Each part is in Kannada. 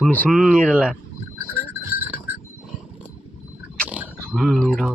ಸುಮ್ಮನಿರಲ್ಲ ಸುಮ್ಮನಿರೋ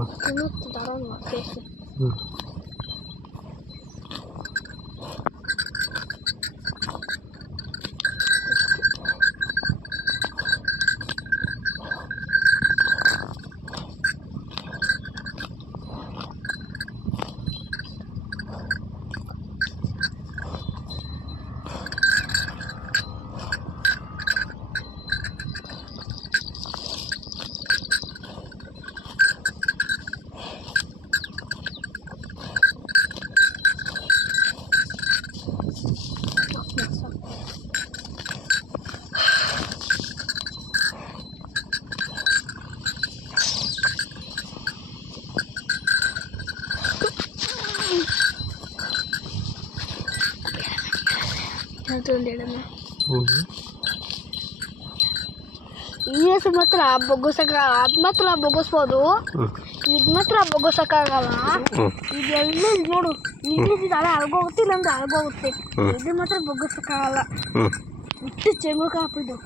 ಈ ಹೆಸರು ಮಾತ್ರ ಬೊಗ್ಗಿಸಕ ಅದು ಮಾತ್ರ ಬೊಗ್ಗಿಸ್ಬೋದು, ಇದು ಮಾತ್ರ ಬೊಗ್ಗಿಸಕ್ಕಾಗಲ್ಲ. ಇದೆಲ್ಲ ನೋಡು, ಇದು ಅಲ್ಲ ಅಳ್ಗೋಗುತ್ತೆ, ಇಲ್ಲಾಂದ್ರೆ ಅಳ್ಗೋಗುತ್ತೆ. ಇದು ಮಾತ್ರ ಬೊಗ್ಗಿಸಕ್ಕಾಗಲ್ಲ. ಇಷ್ಟು ಚೆಂಗು ಕಾಪಿದ್ದು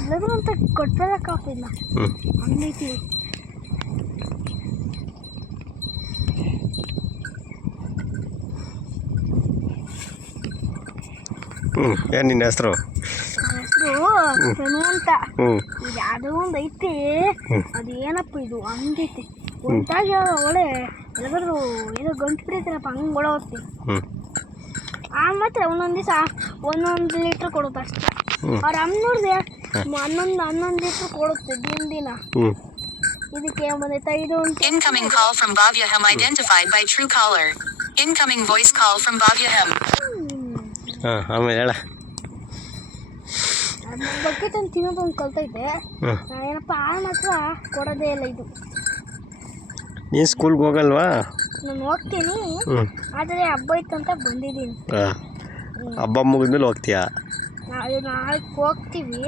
ಇಲ್ಲದ್ರೆ ಅಂತ ಕೊಟ್ಟರೆ ಕಾಪಿಲ್ಲ ಹಂಗೈತಿ. ಏನು ನಿನ್ನ ಹೆಸರು? ಹೆಸರು ಅಂತ ಯಾವುದೋ ಒಂದು ಐತಿ, ಅದು ಏನಪ್ಪ ಇದು ಹಂಗೈತಿ. ಒಂದಾಗಿ ಒಳ್ಳೆ ಎಲ್ಲಾದ್ರೂ ಏನೋ ಗಂಟು ಬಿಡೈತಿರಪ್ಪ, ಹಂಗೆ ಓಡೋಗುತ್ತೆ. ಆ ಮಾತ್ರ ಒಂದೊಂದು ದಿವಸ 1 ಲೀಟ್ರ್ ಕೊಡುತ್ತೆ ಅಷ್ಟೇ. ಅವ್ರ ಅಮ್ಮನವ್ರದ್ದೆ 11 ಲೀಟ್ರ್ ಕೊಡುತ್ತೆ ದಿನ. ಇದಕ್ಕೆ ಬಂದೈತೆ 5 Incoming call from Bhavya Hem identified by Truecaller. Incoming voice call from Bhavya Hem. ಆಮೇಲೆ ಹೇಳ. ಬಗ್ಗೆ ತಂದು ತಿನ್ನೋದು ಒಂದು ಕಲ್ತೈತೆ. ಏನಪ್ಪ ಮಾತ್ರ ಕೊಡೋದೇ ಇಲ್ಲ ಇದು. ನೀನು ಸ್ಕೂಲ್ಗೆ ಹೋಗಲ್ವಾ? ನಾನು ಹೋಗ್ತೀನಿ, ಆದರೆ ಹಬ್ಬ ಇತ್ತಂತ ಬಂದಿದ್ದೀನಿ. ಹಬ್ಬ ಮುಗಿದ್ಮೇಲೆ ಹೋಗ್ತೀಯಾ? ನಾಳೆ ಹೋಗ್ತೀವಿ.